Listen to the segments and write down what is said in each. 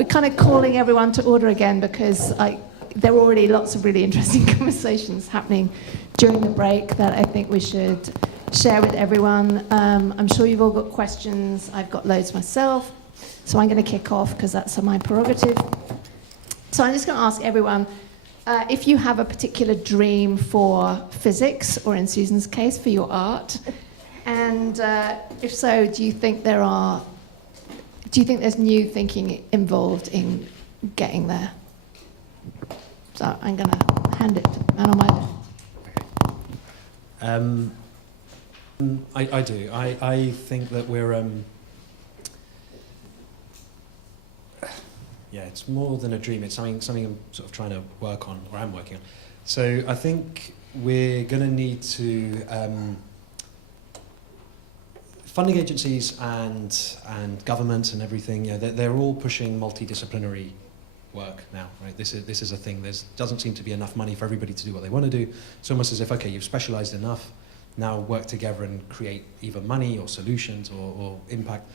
we're kind of calling everyone to order again because there were already lots of really interesting conversations happening during the break that I think we should share with everyone. I'm sure you've all got questions. I've got loads myself. So I'm going to kick off because that's my prerogative. So I'm just going to ask everyone, if you have a particular dream for physics, or in Susan's case, for your art, and if so, do you think there's new thinking involved in getting there? So I'm going to hand it to the man on my left. I do. I think that we're... yeah, it's more than a dream. It's something I'm sort of trying to work on, or I'm working on. So I think we're going to need to... funding agencies and governments and everything, they're all pushing multidisciplinary work now, right? This is a thing. There doesn't seem to be enough money for everybody to do what they want to do. It's almost as if, okay, you've specialized enough, now work together and create either money or solutions or impact.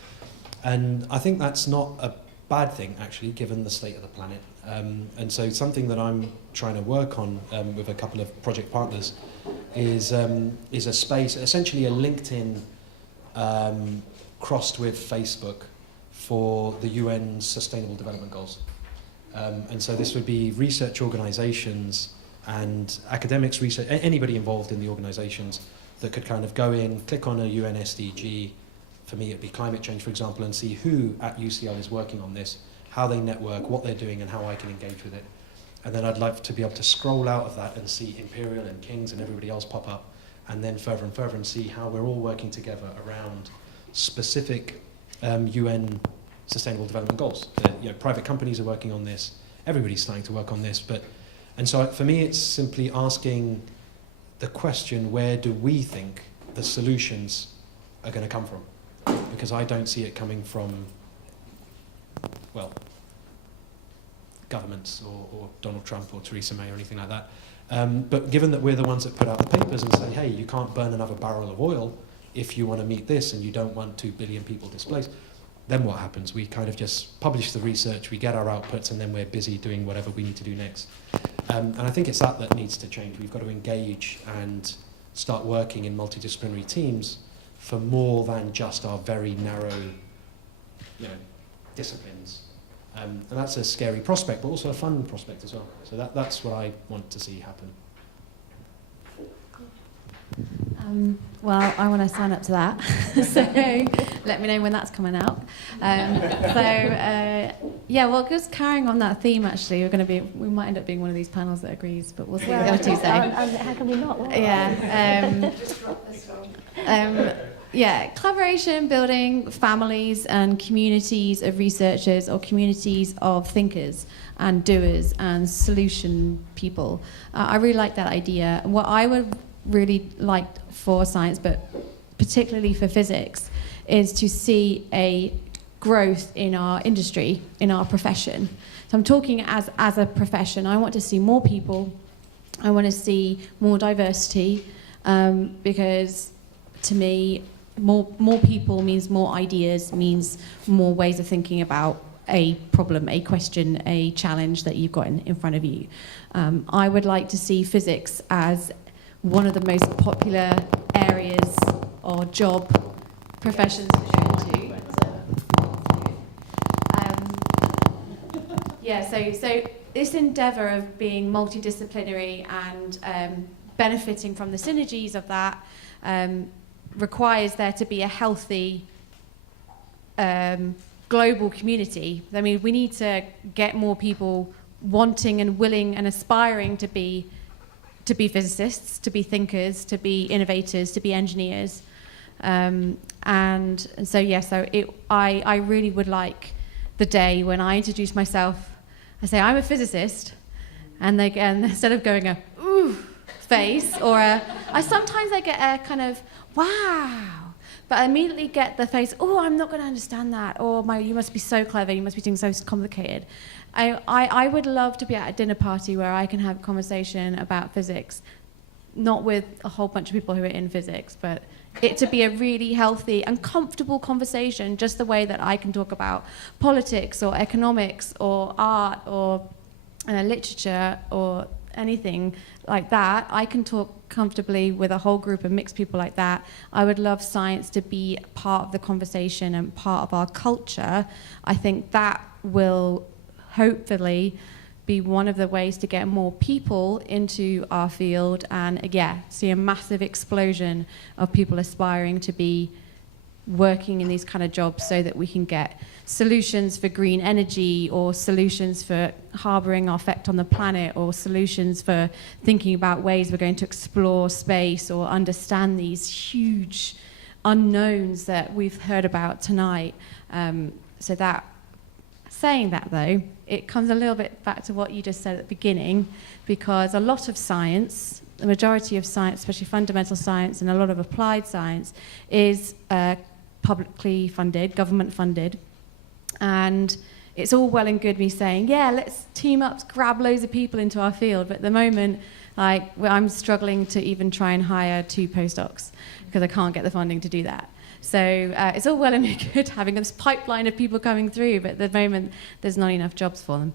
And I think that's not a bad thing, actually, given the state of the planet. And so something that I'm trying to work on with a couple of project partners is a space, essentially a LinkedIn crossed with Facebook for the UN Sustainable Development Goals. And so this would be research organizations and academics, research, anybody involved in the organizations that could kind of go in, click on a UN SDG, for me it'd be climate change, for example, and see who at UCL is working on this, how they network, what they're doing, and how I can engage with it. And then I'd like to be able to scroll out of that and see Imperial and King's and everybody else pop up, and then further and further and see how we're all working together around specific UN Sustainable Development Goals. Private companies are working on this, everybody's starting to work on this, and so for me it's simply asking the question, where do we think the solutions are going to come from? Because I don't see it coming from, well, governments or Donald Trump or Theresa May or anything like that. But given that we're the ones that put out the papers and say, hey, you can't burn another barrel of oil if you want to meet this and you don't want 2 billion people displaced, then what happens? We kind of just publish the research, we get our outputs, and then we're busy doing whatever we need to do next. And I think it's that needs to change. We've got to engage and start working in multidisciplinary teams for more than just our very narrow, disciplines. And that's a scary prospect, but also a fun prospect as well. So that's what I want to see happen. Well, I want to sign up to that. So let me know when that's coming out. Just carrying on that theme, actually, we might end up being one of these panels that agrees, but we'll see what the other two say. How can we not? Collaboration, building families and communities of researchers or communities of thinkers and doers and solution people. I really like that idea. What I would really like for science, but particularly for physics, is to see a growth in our industry, in our profession. So I'm talking as a profession. I want to see more people. I want to see more diversity, because to me, more people means more ideas, means more ways of thinking about a problem, a question, a challenge that you've got in front of you. I would like to see physics as one of the most popular areas or job professions to go into. So this endeavour of being multidisciplinary and benefiting from the synergies of that requires there to be a healthy global community. I mean, we need to get more people wanting and willing and aspiring to be physicists, to be thinkers, to be innovators, to be engineers. I really would like the day when I introduce myself, I say, I'm a physicist, and instead of going a, ooh, face, or sometimes I get a kind of, wow, but I immediately get the face, oh, I'm not going to understand that, or you must be so clever, you must be doing so complicated. I would love to be at a dinner party where I can have a conversation about physics, not with a whole bunch of people who are in physics, but it to be a really healthy and comfortable conversation, just the way that I can talk about politics or economics or art or literature or anything like that. I can talk comfortably with a whole group of mixed people like that. I would love science to be part of the conversation and part of our culture. I think that will hopefully be one of the ways to get more people into our field, and see a massive explosion of people aspiring to be working in these kind of jobs, so that we can get solutions for green energy, or solutions for harboring our effect on the planet, or solutions for thinking about ways we're going to explore space or understand these huge unknowns that we've heard about tonight. Saying that, though, it comes a little bit back to what you just said at the beginning, because a lot of science, the majority of science, especially fundamental science and a lot of applied science, is publicly funded, government funded. And it's all well and good me saying, yeah, let's team up, grab loads of people into our field. But at the moment, I'm struggling to even try and hire 2 postdocs because I can't get the funding to do that. So it's all well and good having this pipeline of people coming through, but at the moment there's not enough jobs for them.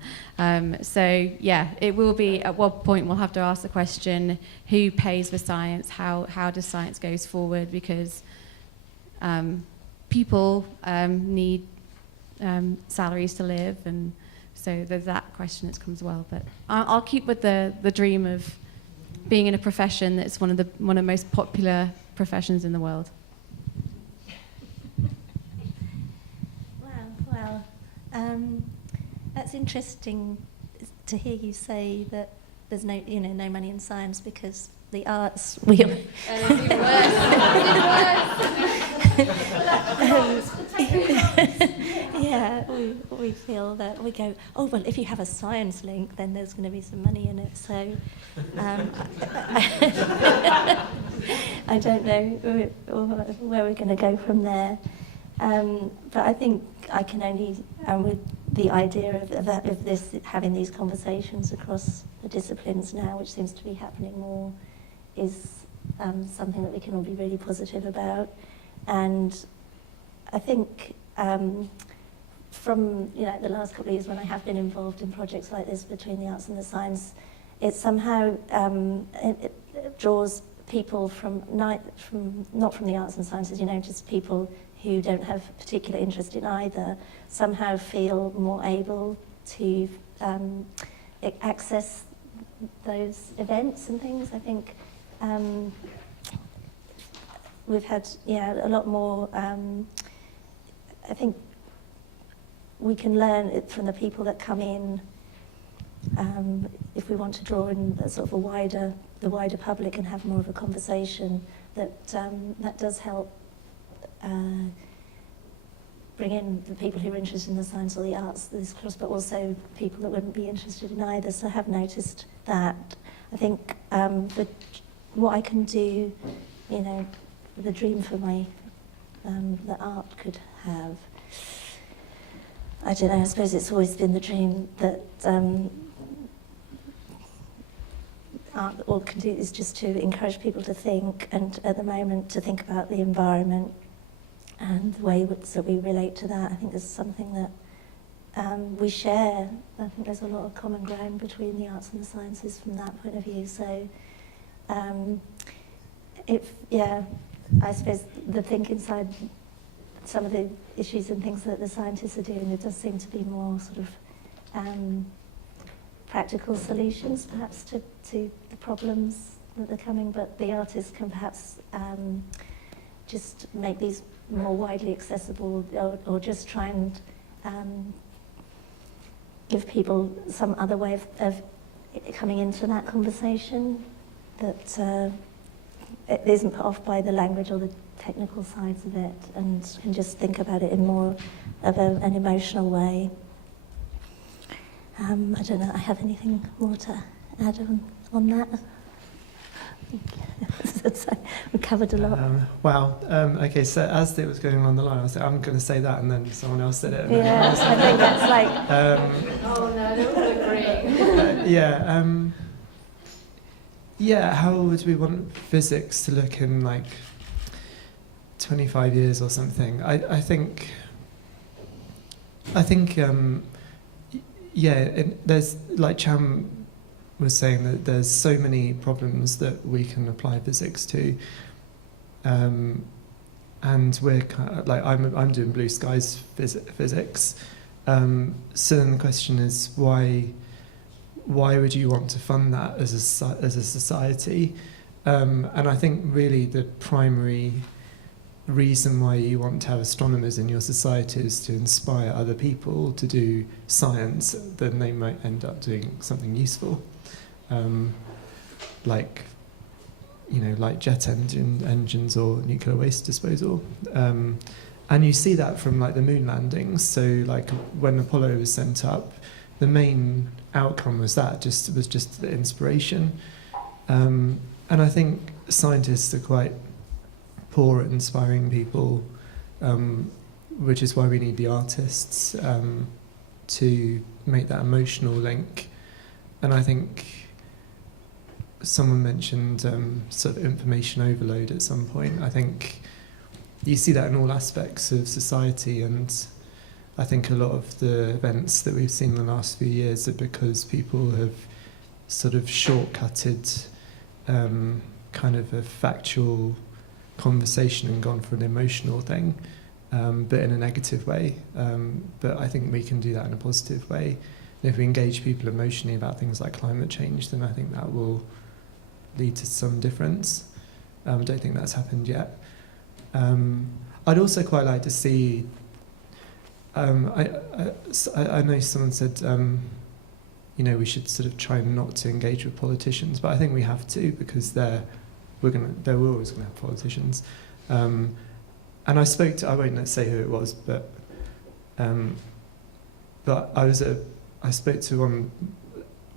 It will be, at what point we'll have to ask the question, who pays for science, how does science goes forward, because people need salaries to live, and so there's that question that's come as well. But I'll keep with the dream of being in a profession that's one of the most popular professions in the world. That's interesting to hear you say that there's no money in science, because the arts we feel that we go, oh well, if you have a science link, then there's going to be some money in it. So I don't know where we're going to go from there. But I think I can only, with the idea of this, having these conversations across the disciplines now, which seems to be happening more, is something that we can all be really positive about. And I think from the last couple of years when I have been involved in projects like this between the arts and the science, it somehow it draws people from not from the arts and sciences, just people who don't have particular interest in either, somehow feel more able to access those events and things. I think we've had a lot more. I think we can learn it from the people that come in. If we want to draw in the wider public and have more of a conversation, that does help. Bring in the people who are interested in the science or the arts, this cross, but also people that wouldn't be interested in either. So I have noticed that. I think what I can do, the dream for my that art could have. I don't know. I suppose it's always been the dream that art all can do is just to encourage people to think, and at the moment to think about the environment. And the way that we relate to that, I think there's something that we share. I think there's a lot of common ground between the arts and the sciences from that point of view. So, I suppose the thinking side, some of the issues and things that the scientists are doing, there does seem to be more sort of practical solutions, perhaps, to the problems that are coming. But the artists can perhaps just make these more widely accessible, or just try and give people some other way of coming into that conversation that it isn't put off by the language or the technical sides of it, and can just think about it in more of an emotional way. I don't know, I have anything more to add on that? We covered a lot. Okay, so as it was going along the line, I was like, I'm going to say that, and then someone else said it. Yeah, I think that's like... oh no, they all agree. How would we want physics to look in, like, 25 years or something. I think there's, like Cham was saying, that there's so many problems that we can apply physics to, and we're kind of, like, I'm doing blue skies physics. So then the question is, why would you want to fund that as a society? And I think really the primary reason why you want to have astronomers in your society is to inspire other people to do science, then they might end up doing something useful, like jet engines or nuclear waste disposal. And you see that from like the moon landings. So like when Apollo was sent up, the main outcome was just the inspiration. And I think scientists are quite poor at inspiring people, which is why we need the artists to make that emotional link. And I think someone mentioned sort of information overload at some point. I think you see that in all aspects of society, and I think a lot of the events that we've seen in the last few years are because people have sort of shortcutted kind of a factual conversation and gone for an emotional thing, but in a negative way. But I think we can do that in a positive way. And if we engage people emotionally about things like climate change, then I think that will lead to some difference. I don't think that's happened yet. I'd also quite like to see, I know someone said, we should sort of try not to engage with politicians, but I think we have to, because we're always going to have politicians. And I spoke to, I won't say who it was, but I spoke to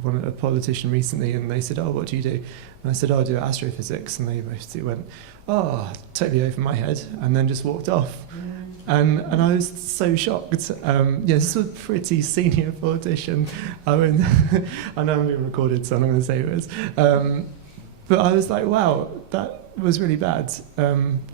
a politician recently, and they said, "Oh, what do you do?" And I said, "Oh, I do astrophysics," and they mostly went, "Oh, totally over my head," and then just walked off. And I was so shocked. This was a pretty senior politician. I know I'm being recorded, so I'm not going to say who it was. But I was like, wow, that was really bad.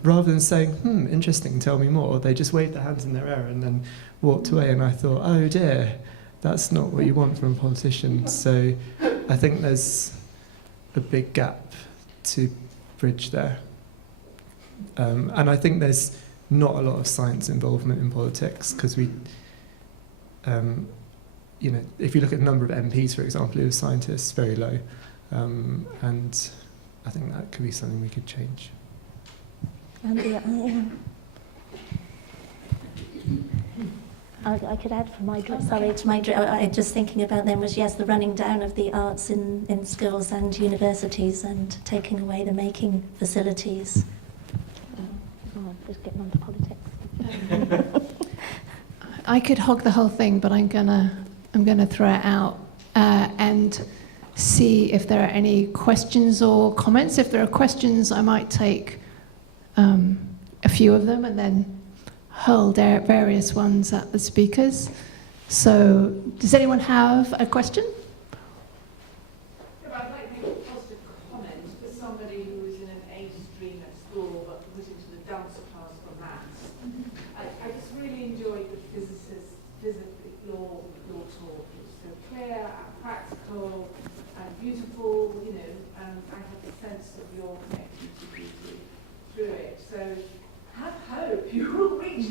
Rather than saying, interesting, tell me more, they just waved their hands in their air and then walked away. And I thought, oh dear, that's not what you want from a politician. So I think there's a big gap to bridge there. And I think there's not a lot of science involvement in politics, because if you look at the number of MPs, for example, who are scientists, very low. And I think that could be something we could change. I could add for my just thinking about them was, yes, the running down of the arts in schools and universities and taking away the making facilities. Just getting on to politics. I could hog the whole thing, but I'm gonna throw it out and see if there are any questions or comments. If there are questions, I might take a few of them and then hurl various ones at the speakers. So, does anyone have a question? Yeah, I'd like to make a positive comment for somebody who is in an A stream at school but was into the dance class for maths. I just really enjoyed the your talk. It was so clear and practical and beautiful, and I had the sense of your connection to beauty through it. So have hope you will reach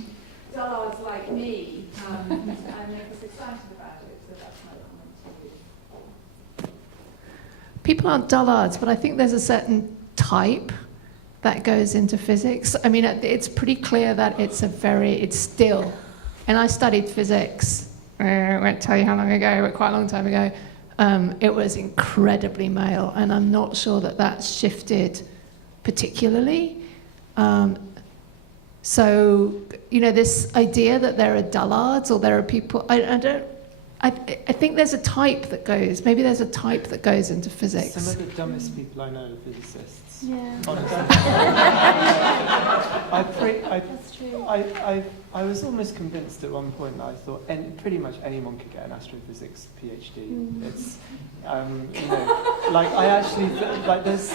dullards like me and make us excited about it. So that's my comment to you. People aren't dullards, but I think there's a certain type that goes into physics. I mean, it's pretty clear that it's still, and I studied physics, I won't tell you how long ago, but quite a long time ago. It was incredibly male, and I'm not sure that that's shifted particularly. So, this idea that there are dullards or there are people, I think there's a type that goes, maybe there's a type that goes into physics. Some of the dumbest people I know are physicists. Yeah. That's true. I was almost convinced at one point that I thought pretty much anyone could get an astrophysics PhD. It's, I actually, there's,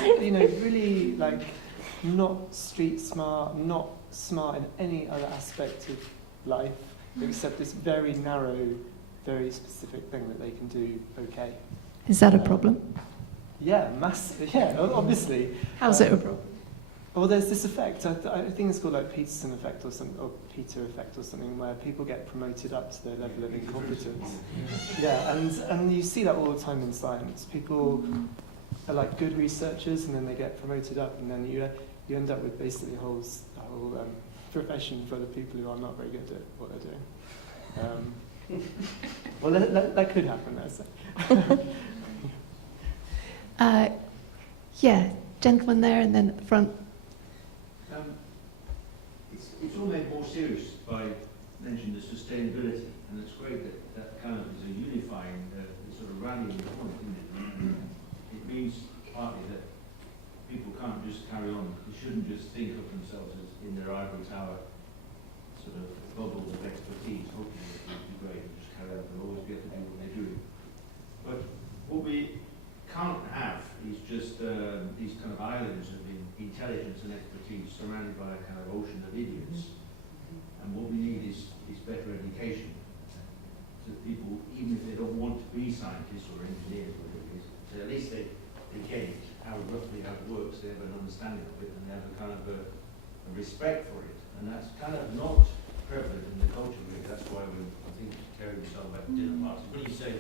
really, not street smart, not smart in any other aspect of life except this very narrow, very specific thing that they can do okay. Is that a problem? Yeah, yeah, obviously. How's it a problem? Well, there's this effect. I think it's called like Peterson effect or Peter effect or something, where people get promoted up to their level of incompetence. Yeah, and you see that all the time in science. People are like good researchers, and then they get promoted up, and then you end up with basically a whole profession full of people who are not very good at what they're doing. Well, that could happen, let's say. Yeah, gentleman there, and then at the front. It's all made more serious by mentioning the sustainability, and it's great that that kind of is a unifying sort of rallying point, isn't it? It means partly that people can't just carry on. They shouldn't just think of themselves as in their ivory tower sort of bubble of expertise, hoping that it will be great and just carry on. They'll always be able to do what they're doing. But what we can't have is just these kind of islands of intelligence and expertise surrounded by a kind of ocean of idiots. And what we need is better education. So that people, even if they don't want to be scientists or engineers, whatever it is, so at least they get it, roughly how it works, they have an understanding of it, and they have a kind of a respect for it. And that's kind of not prevalent in the culture, really. That's why I think Ceri was talking about dinner parties. When you say,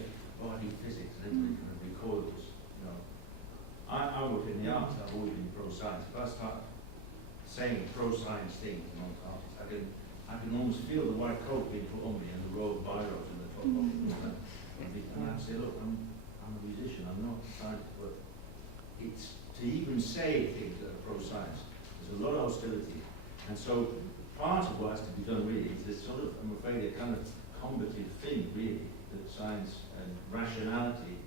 oh, I need physics, and everybody kind of recoils. I work in the arts, I've always been pro-science. If I start saying pro-science things amongst artists, I can almost feel the white coat being put on me and the row of biros in the top of it. And I say, look, I'm a musician, I'm not a scientist, but it's to even say things that are pro-science, there's a lot of hostility. And so part of what has to be done really is this sort of, I'm afraid, a kind of combative thing really, that science and rationality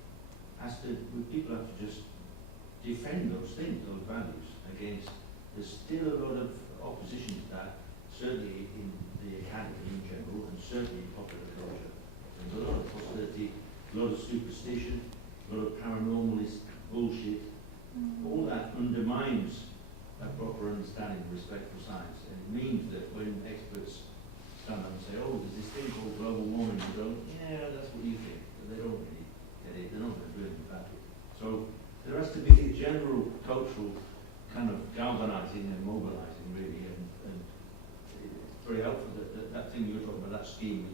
has to, people have to just defend those things, those values, against, there's still a lot of opposition to that, certainly in the academy in general, and certainly in popular culture. There's a lot of hostility, a lot of superstition, a lot of paranormalist bullshit. All that undermines a proper understanding and respect for science. And it means that when experts stand up and say, oh, there's this thing called global warming, they go, yeah, that's what you think. But they don't really get it, they're not going to do anything about it. So there has to be a general cultural kind of galvanizing and mobilizing, really, and it's very helpful that thing you were talking about, that scheme,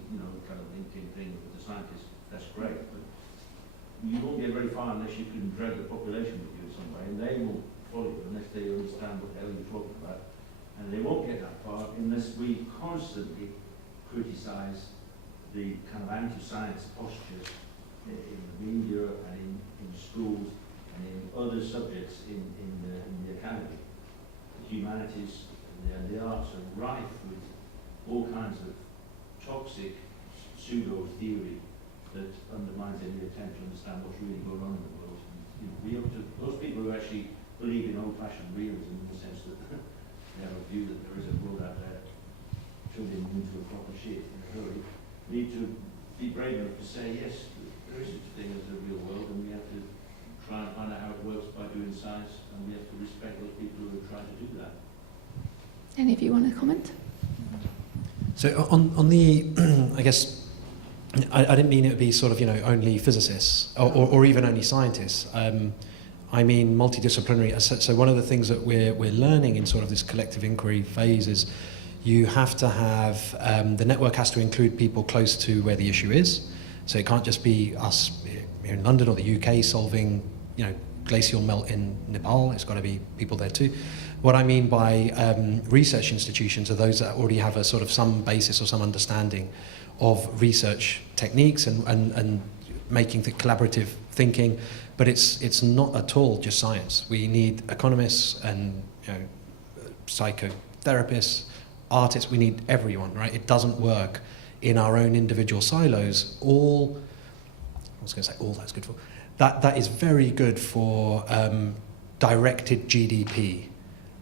kind of LinkedIn thing with the scientists, that's great, but you won't get very far unless you can drag the population with you in some way, and they won't follow you unless they understand what the hell you're talking about, and they won't get that far unless we constantly criticize the kind of anti-science postures in the media and in schools and in other subjects in the academy. The humanities and the arts are rife with all kinds of toxic pseudo-theory that undermines any attempt to understand what's really going on in the world. Those people who actually believe in old-fashioned realism in the sense that they have a view that there is a world out there turning into a proper shit in a hurry, need to be brave enough to say, yes, there is such a thing as the real world, and we have to try and find out how it works by doing science, and we have to respect those people who are trying to do that. Any of you want to comment? So on the, I guess, I didn't mean it would be sort of, only physicists or even only scientists. I mean multidisciplinary. So one of the things that we're learning in sort of this collective inquiry phase is you have to have, the network has to include people close to where the issue is. So it can't just be us here in London or the UK solving, glacial melt in Nepal. It's got to be people there too. What I mean by research institutions are those that already have a sort of some basis or some understanding of research techniques and making the collaborative thinking, but it's not at all just science. We need economists and psychotherapists, artists. We need everyone, right? It doesn't work in our own individual silos. That's good for. That is very good for directed GDP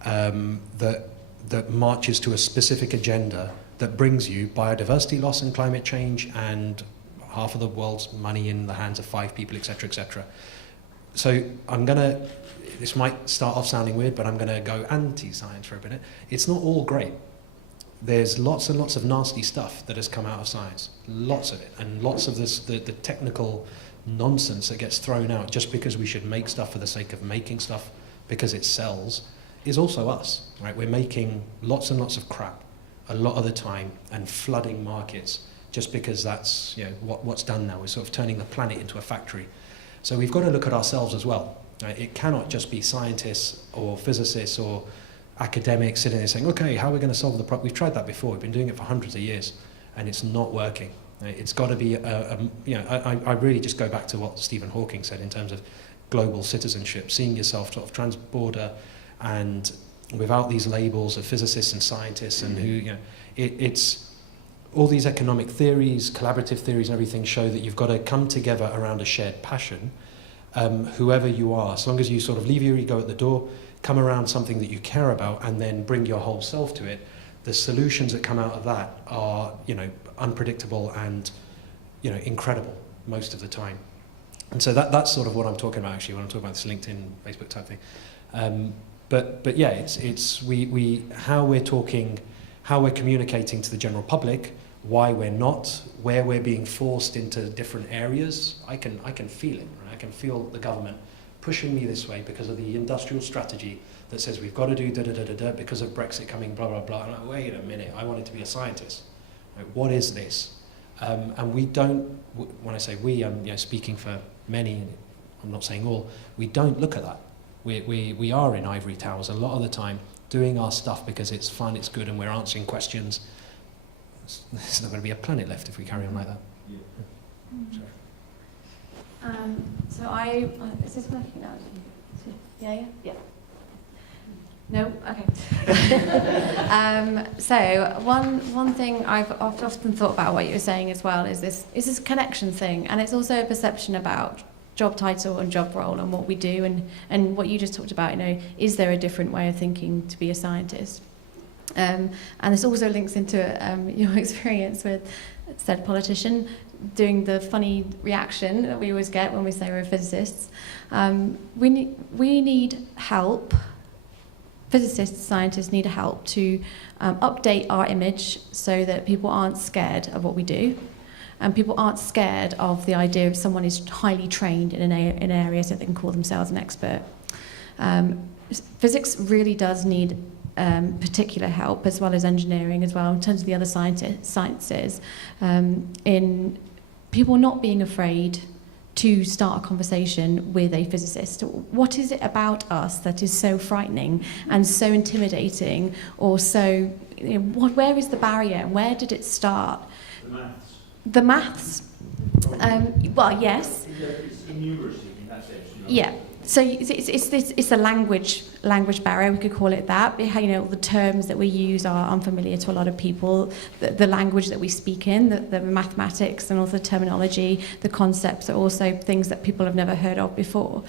that marches to a specific agenda that brings you biodiversity loss and climate change and half of the world's money in the hands of 5 people, etc., etc. So this might start off sounding weird, but I'm going to go anti-science for a minute. It's not all great. there's lots and lots of nasty stuff that has come out of science, lots of it, and lots of this, the technical nonsense that gets thrown out just because we should make stuff for the sake of making stuff because it sells, is also us, right? We're making lots and lots of crap a lot of the time and flooding markets just because that's, you know, what's done now. We're sort of turning the planet into a factory. So we've got to look at ourselves as well. Right? It cannot just be scientists or physicists or academics sitting there saying, okay, how are we going to solve the problem? We've tried that before. We've been doing it for hundreds of years and it's not working. Right? It's got to be, you know, I really just go back to what Stephen Hawking said in terms of global citizenship, seeing yourself sort of trans-border and without these labels of physicists and scientists and who, you know, it's all these economic theories, collaborative theories and everything show that you've got to come together around a shared passion, whoever you are, as long as you sort of leave your ego at the door, come around something that you care about and then bring your whole self to it, the solutions that come out of that are, you know, unpredictable and, you know, incredible most of the time. And so that's sort of what I'm talking about actually when I'm talking about this LinkedIn, Facebook type thing. But yeah, it's how we're talking, how we're communicating to the general public, why we're not, where we're being forced into different areas. I can feel it, right? I can feel the government pushing me this way because of the industrial strategy that says we've got to do da-da-da-da-da because of Brexit coming, blah, blah, blah. I'm like, wait a minute, I wanted to be a scientist. Right? What is this? And we don't, when I say we, I'm, you know, speaking for many, I'm not saying all, we don't look at that. We are in ivory towers a lot of the time, doing our stuff because it's fun, it's good, and we're answering questions. There's not going to be a planet left if we carry on like that. Yeah. Sorry. Is this working now? Yeah. No? Okay. So one thing I've often thought about what you were saying as well is this connection thing, and it's also a perception about job title and job role and what we do, and what you just talked about, you know, is there a different way of thinking to be a scientist? And this also links into your experience with said politician doing the funny reaction that we always get when we say we're physicists. We need help. Physicists, scientists need help to update our image so that people aren't scared of what we do. And people aren't scared of the idea of someone is highly trained in an area so they can call themselves an expert. Physics really does need particular help, as well as engineering as well, in terms of the other sciences, in people not being afraid to start a conversation with a physicist. What is it about us that is so frightening and so intimidating, or so, you know, where is the barrier and where did it start? The maths. Well, yes. It's in numeracy in that sense. You know? Yeah. So it's a language barrier, we could call it that. You know, the terms that we use are unfamiliar to a lot of people. The language that we speak in, the mathematics and all the terminology, the concepts are also things that people have never heard of before.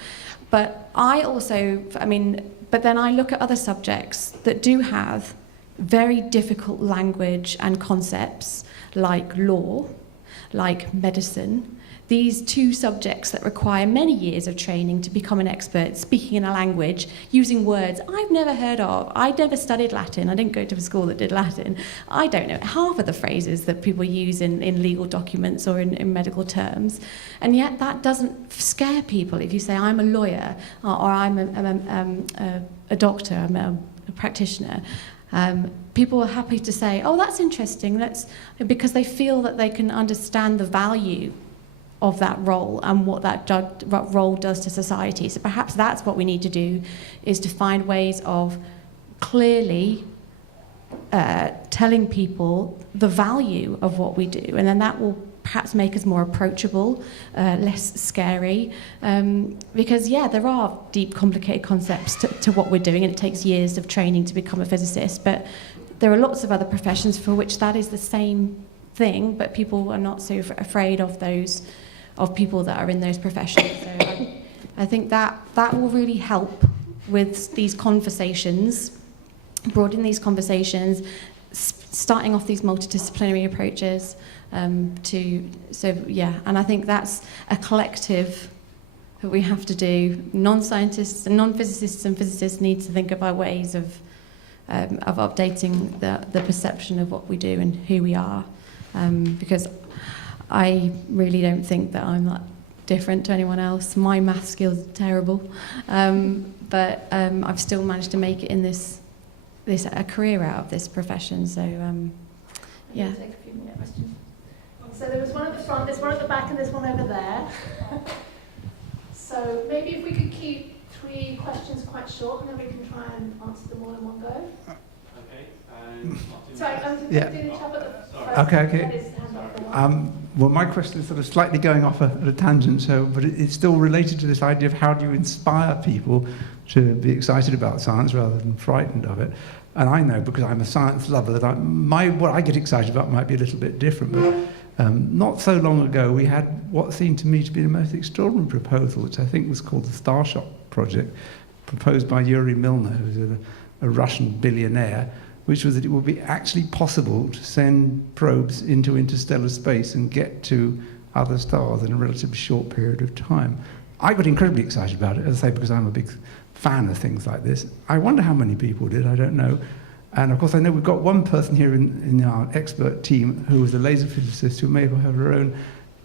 But then I look at other subjects that do have very difficult language and concepts, like law, like medicine. These two subjects that require many years of training to become an expert, speaking in a language, using words I've never heard of. I never studied Latin. I didn't go to a school that did Latin. I don't know half of the phrases that people use in legal documents or in medical terms. And yet that doesn't scare people if you say, I'm a lawyer, or I'm a doctor, I'm a practitioner. People are happy to say, oh, that's interesting, because they feel that they can understand the value of that role and what that role does to society. So perhaps that's what we need to do, is to find ways of clearly telling people the value of what we do, and then that will perhaps make us more approachable, less scary, because there are deep, complicated concepts to what we're doing, and it takes years of training to become a physicist, but there are lots of other professions for which that is the same thing, but people are not so afraid of people that are in those professions. So I think that will really help with these conversations, broaden these conversations, starting off these multidisciplinary approaches. And I think that's a collective that we have to do. Non-scientists and non-physicists and physicists need to think about ways of of updating the perception of what we do and who we are, because I really don't think that I'm that different to anyone else. My math skills are terrible, but I've still managed to make it in a career out of this profession. So yeah. Take a few more questions. So there was one at the front, there's one at the back, and there's one over there. So maybe if we could keep 3 questions quite short, and then we can try and answer them all in one go. Okay. Sorry, I was going Yeah. to do the chap at the front. Okay. Had his hand up for one. Well, my question is sort of slightly going off at a tangent, but it's still related to this idea of how do you inspire people to be excited about science rather than frightened of it. And I know, because I'm a science lover, that what I get excited about might be a little bit different. But not so long ago, we had what seemed to me to be the most extraordinary proposal, which I think was called the Starshot Project, proposed by Yuri Milner, who's a Russian billionaire, which was that it would be actually possible to send probes into interstellar space and get to other stars in a relatively short period of time. I got incredibly excited about it, as I say, because I'm a big fan of things like this. I wonder how many people did, I don't know. And of course, I know we've got one person here in our expert team who was a laser physicist who may have her own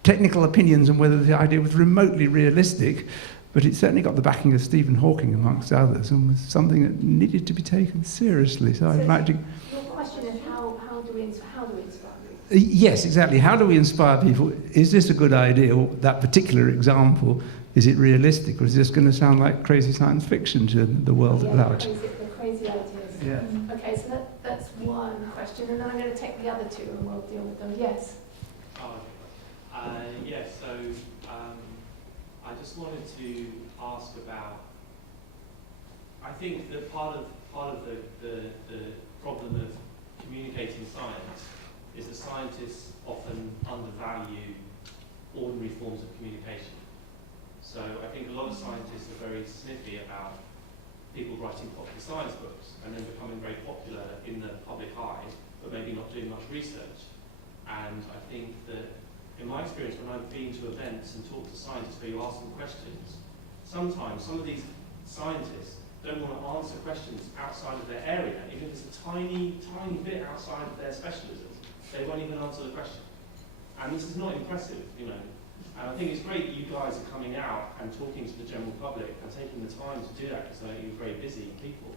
technical opinions on whether the idea was remotely realistic, but it certainly got the backing of Stephen Hawking, amongst others, and was something that needed to be taken seriously. So I'd like to... Your question is how do we inspire people? Yes, exactly. How do we inspire people? Is this a good idea? Or that particular example, is it realistic? Or is this going to sound like crazy science fiction to the world at large? The crazy ideas. Yeah. Okay, so that's one question, and then I'm going to take the other 2 and we'll deal with them. Yes? Yes, so I just wanted to ask about, I think that part of the problem of communicating science is that scientists often undervalue ordinary forms of communication. So I think a lot of scientists are very sniffy about people writing popular science books and then becoming very popular in the public eye, but maybe not doing much research. And I think that, in my experience, when I've been to events and talked to scientists where you ask them questions, sometimes some of these scientists don't want to answer questions outside of their area, even if it's a tiny, tiny bit outside of their specialism. They won't even answer the question. And this is not impressive, you know. And I think it's great that you guys are coming out and talking to the general public and taking the time to do that, because I know you're very busy people.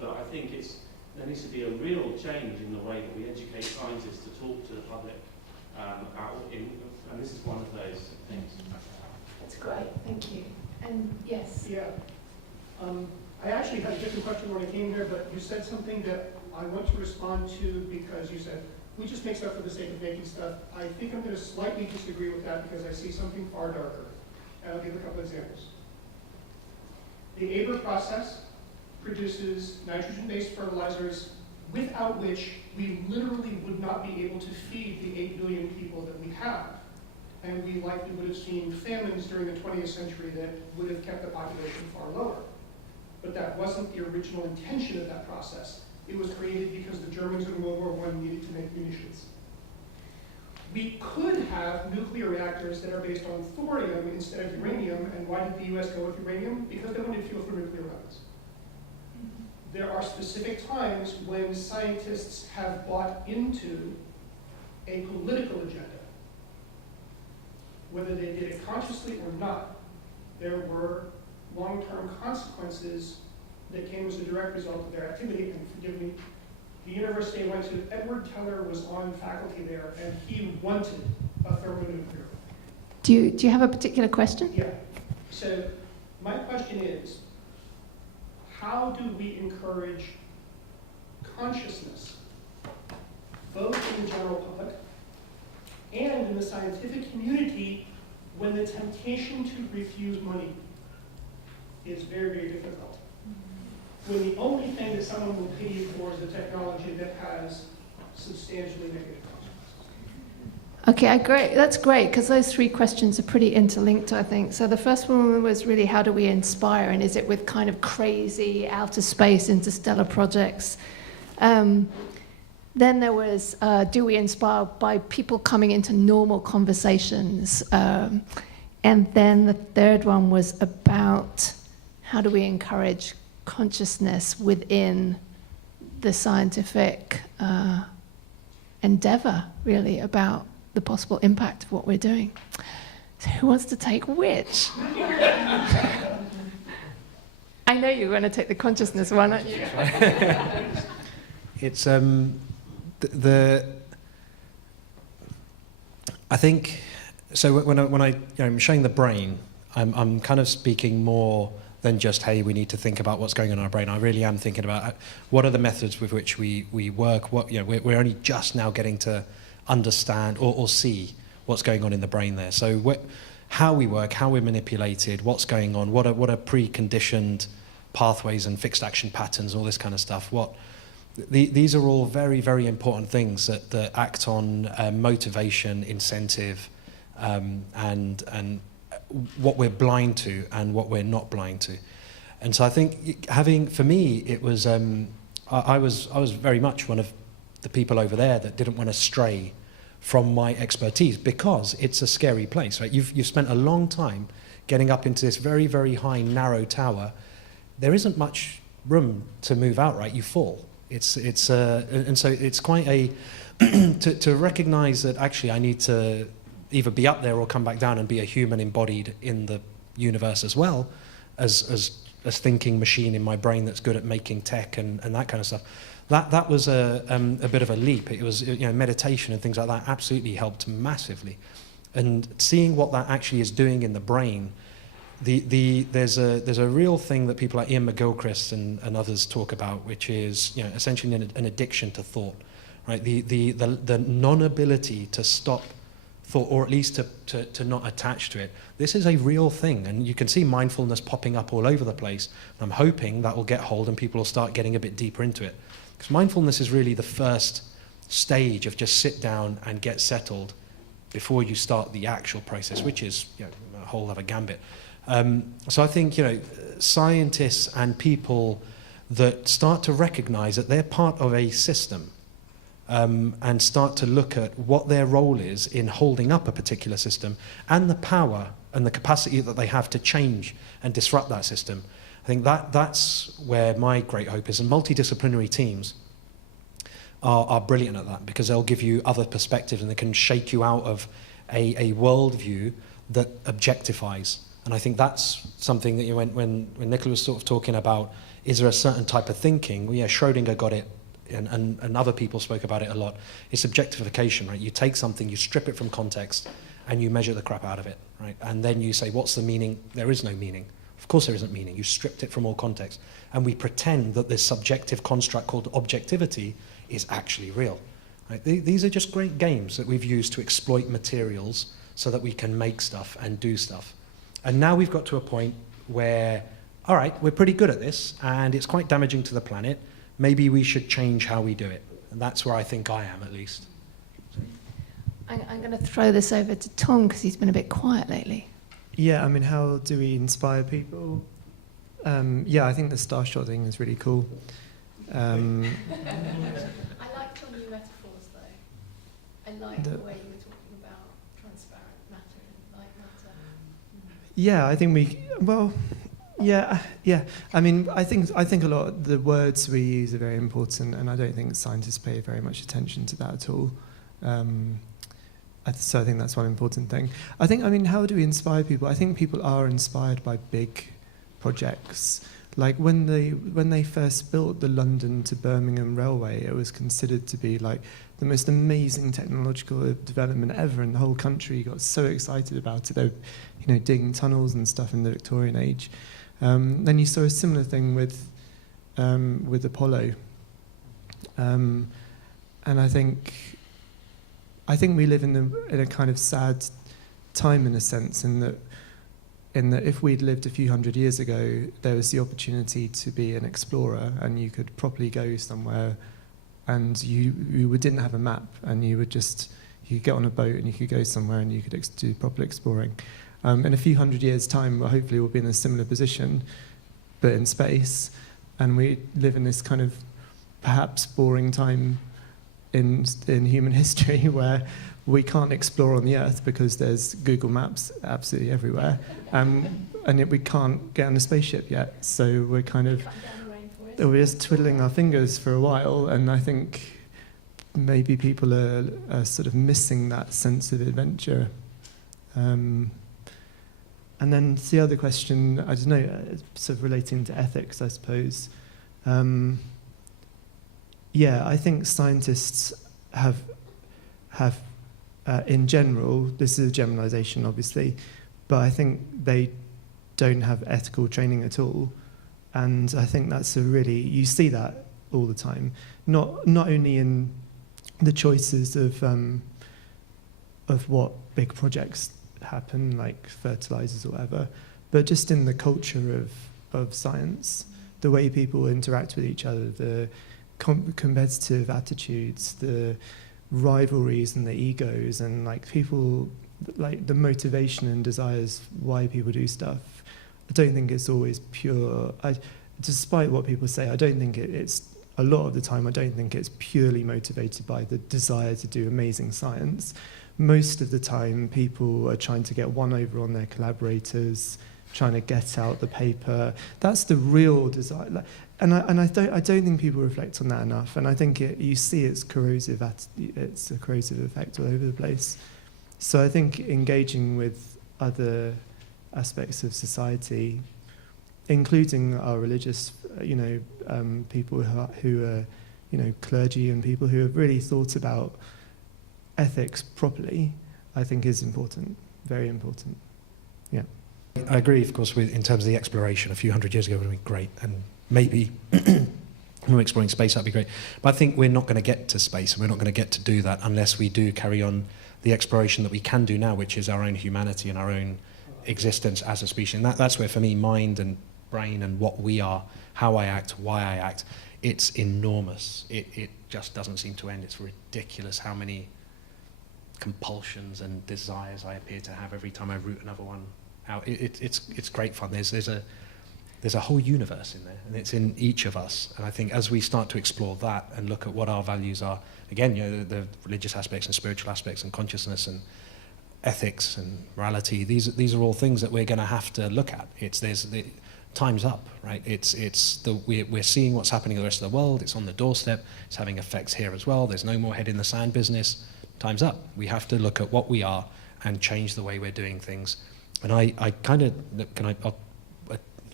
But I think there needs to be a real change in the way that we educate scientists to talk to the public and this is one of those things. That's great, thank you. And yes? Yeah. I actually had a different question when I came here, but you said something that I want to respond to, because you said, we just make stuff for the sake of making stuff. I think I'm going to slightly disagree with that, because I see something far darker. And I'll give a couple examples. The Ayre process produces nitrogen-based fertilizers without which we literally would not be able to feed the 8 billion people that we have. And we likely would have seen famines during the 20th century that would have kept the population far lower. But that wasn't the original intention of that process. It was created because the Germans in World War I needed to make munitions. We could have nuclear reactors that are based on thorium instead of uranium, and why did the US go with uranium? Because they wanted fuel for nuclear weapons. There are specific times when scientists have bought into a political agenda. Whether they did it consciously or not, there were long-term consequences that came as a direct result of their activity. And forgive me, the university I went to, Edward Teller was on faculty there, and he wanted a thermonuclear. Do you have a particular question? Yeah. So my question is, how do we encourage consciousness, both in the general public and in the scientific community, when the temptation to refuse money is very, very difficult? When the only thing that someone will pay you for is a technology that has substantially negative consequences. Okay, great. That's great, because those 3 questions are pretty interlinked, I think. So the first one was really, how do we inspire, and is it with kind of crazy outer space, interstellar projects? Then there was, do we inspire by people coming into normal conversations? And then the third one was about how do we encourage consciousness within the scientific endeavour, really, about the possible impact of what we're doing. So who wants to take which? I know you're going to take the consciousness one, aren't you? It's I think so. When I I'm showing the brain, I'm kind of speaking more than just, hey, we need to think about what's going on in our brain. I really am thinking about what are the methods with which we work. What we're only just now getting to understand or see what's going on in the brain there. So how we work, how we're manipulated, what's going on, what are preconditioned pathways and fixed action patterns, all this kind of stuff. These are all very, very important things that act on motivation, incentive, and what we're blind to and what we're not blind to. And so I think for me, it was, I was very much one of the people over there that didn't want to stray from my expertise, because it's a scary place, right? You've spent a long time getting up into this very, very high, narrow tower. There isn't much room to move out, right? You fall. And so it's quite a to recognize that actually I need to either be up there or come back down and be a human embodied in the universe as well as thinking machine in my brain that's good at making tech and that kind of stuff. That was a bit of a leap. It was, meditation and things like that absolutely helped massively, and seeing what that actually is doing in the brain. There's a real thing that people like Ian McGilchrist and others talk about, which is essentially an addiction to thought, right? The non-ability to stop thought, or at least to not attach to it. This is a real thing, and you can see mindfulness popping up all over the place. I'm hoping that will get hold and people will start getting a bit deeper into it, because mindfulness is really the first stage of just sit down and get settled before you start the actual process, which is a whole other gambit. So I think, scientists and people that start to recognize that they're part of a system, and start to look at what their role is in holding up a particular system and the power and the capacity that they have to change and disrupt that system. I think that's where my great hope is. And multidisciplinary teams are brilliant at that, because they'll give you other perspectives and they can shake you out of a worldview that objectifies. And I think that's something that when Nicola was sort of talking about, is there a certain type of thinking? Well, yeah, Schrodinger got it, and other people spoke about it a lot. It's objectification, right? You take something, you strip it from context, and you measure the crap out of it, right? And then you say, what's the meaning? There is no meaning. Of course there isn't meaning. You stripped it from all context. And we pretend that this subjective construct called objectivity is actually real. Right? These are just great games that we've used to exploit materials so that we can make stuff and do stuff. And now we've got to a point where, all right, we're pretty good at this, and it's quite damaging to the planet. Maybe we should change how we do it. And that's where I think I am, at least. I'm going to throw this over to Tom, because he's been a bit quiet lately. Yeah, I mean, how do we inspire people? I think the starshot thing is really cool. I like your new metaphors, though. I like the way you were talking about transparent matter and light matter. Yeah, I think I mean, I think a lot of the words we use are very important, and I don't think scientists pay very much attention to that at all. So I think that's one important thing. I mean, how do we inspire people? I think people are inspired by big projects. Like when they first built the London to Birmingham railway, it was considered to be like the most amazing technological development ever, and the whole country got so excited about it. They were, digging tunnels and stuff in the Victorian age. Then you saw a similar thing with Apollo, and I think we live in a kind of sad time, in a sense, in that if we'd lived a few hundred years ago, there was the opportunity to be an explorer, and you could properly go somewhere, and you didn't have a map, and you could get on a boat and you could go somewhere and you could do proper exploring. In a few hundred years' time, hopefully we'll be in a similar position, but in space, and we live in this kind of perhaps boring time in human history where we can't explore on the Earth because there's Google Maps absolutely everywhere, and yet we can't get on a spaceship yet. So we're kind of we're just twiddling our fingers for a while, and I think maybe people are sort of missing that sense of adventure. And then the other question, I don't know, sort of relating to ethics, I suppose. Yeah, I think scientists have in general, this is a generalization obviously, but I think they don't have ethical training at all. And I think that's you see that all the time, not only in the choices of what big projects happen, like fertilizers or whatever, but just in the culture of science, the way people interact with each other, the competitive attitudes, the rivalries and the egos, and like people, like the motivation and desires why people do stuff. I don't think it's always pure. Despite what people say, I don't think it's a lot of the time. I don't think it's purely motivated by the desire to do amazing science. Most of the time, people are trying to get one over on their collaborators, trying to get out the paper. That's the real desire. And I don't think people reflect on that enough. And I think you see it's corrosive. It's a corrosive effect all over the place. So I think engaging with other aspects of society, including our religious, people who are, clergy and people who have really thought about ethics properly, I think is important, very important. Yeah. I agree, of course, in terms of the exploration. A few hundred years ago would have been great, and maybe when we're exploring space, that'd be great. But I think we're not going to get to space, and we're not going to get to do that unless we do carry on the exploration that we can do now, which is our own humanity and our own existence as a species. And that's where, for me, mind and brain and what we are, how I act, why I act, it's enormous. It just doesn't seem to end. It's ridiculous how many compulsions and desires I appear to have every time I root another one out. It's great fun. There's a whole universe in there, and it's in each of us. And I think as we start to explore that and look at what our values are, again, the religious aspects and spiritual aspects and consciousness and ethics and morality, these are all things that we're going to have to look at. Time's up, right? We're seeing what's happening in the rest of the world. It's on the doorstep. It's having effects here as well. There's no more head in the sand business. Time's up. We have to look at what we are and change the way we're doing things. And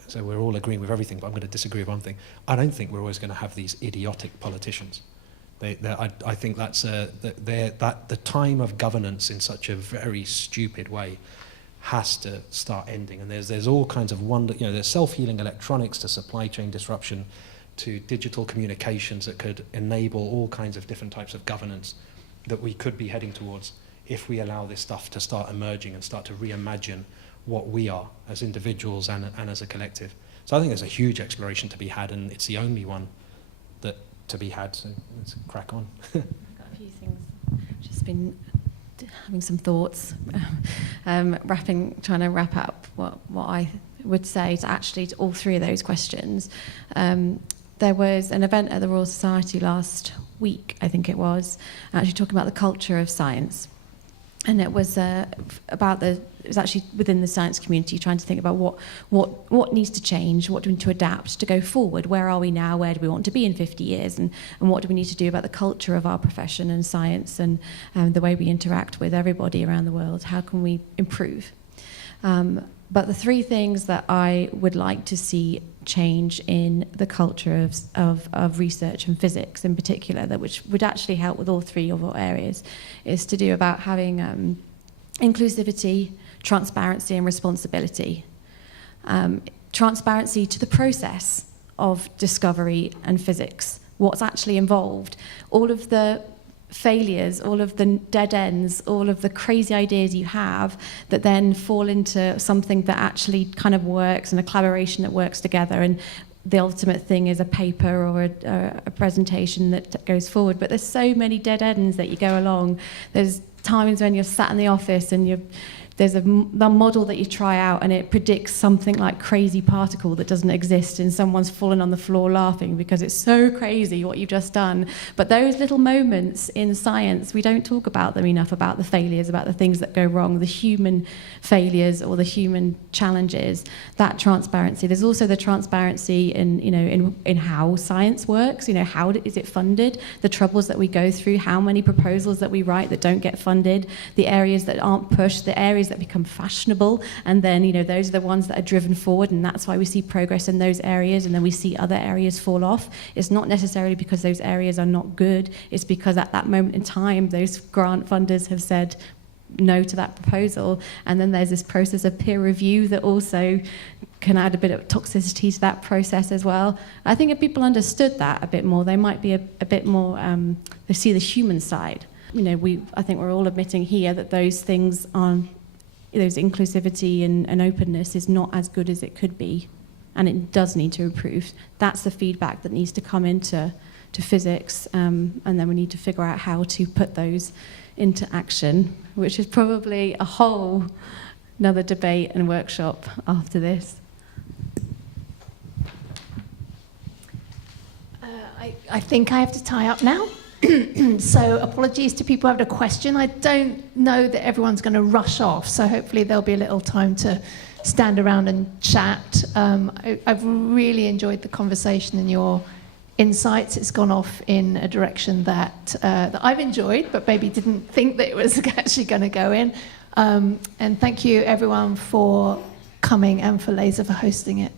so we're all agreeing with everything, but I'm going to disagree with one thing. I don't think we're always going to have these idiotic politicians. I think that's the time of governance in such a very stupid way has to start ending. And there's all kinds of there's self-healing electronics to supply chain disruption to digital communications that could enable all kinds of different types of governance that we could be heading towards if we allow this stuff to start emerging and start to reimagine what we are as individuals and as a collective. So I think there's a huge exploration to be had, and it's the only one that to be had, so let's crack on. I've got a few things. Just been having some thoughts, trying to wrap up what I would say to all three of those questions. There was an event at the Royal Society last week, I think it was, actually talking about the culture of science. And it was it was actually within the science community, trying to think about what needs to change, what do we need to adapt to go forward, where are we now, where do we want to be in 50 years, and what do we need to do about the culture of our profession and science and the way we interact with everybody around the world, how can we improve? But the three things that I would like to see change in the culture of research and physics in particular, which would actually help with all three of our areas, is to do about having inclusivity, transparency and responsibility. Transparency to the process of discovery and physics, what's actually involved, all of the failures, all of the dead ends, all of the crazy ideas you have that then fall into something that actually kind of works and a collaboration that works together, and the ultimate thing is a paper or a presentation that goes forward. But there's so many dead ends that you go along. There's times when you're sat in the office and you're there's a model that you try out and it predicts something like crazy particle that doesn't exist, and someone's fallen on the floor laughing because it's so crazy what you've just done. But those little moments in science, we don't talk about them enough, about the failures, about the things that go wrong, the human failures or the human challenges. That transparency. There's also the transparency in how science works. How is it funded? The troubles that we go through, how many proposals that we write that don't get funded, the areas that aren't pushed, the areas that become fashionable, and then those are the ones that are driven forward, and that's why we see progress in those areas, and then we see other areas fall off. It's not necessarily because those areas are not good, it's because at that moment in time those grant funders have said no to that proposal, and then there's this process of peer review that also can add a bit of toxicity to that process as well. I think if people understood that a bit more, they might be a bit more, they see the human side. I think we're all admitting here that those things aren't, those inclusivity and openness is not as good as it could be, and it does need to improve. That's the feedback that needs to come into physics, and then we need to figure out how to put those into action, which is probably a whole another debate and workshop after this. I think I have to tie up now. So apologies to people who have a question. I don't know that everyone's going to rush off, so hopefully there'll be a little time to stand around and chat. I've really enjoyed the conversation and your insights. It's gone off in a direction that I've enjoyed, but maybe didn't think that it was actually going to go in. And thank you everyone for coming, and for Laser for hosting it.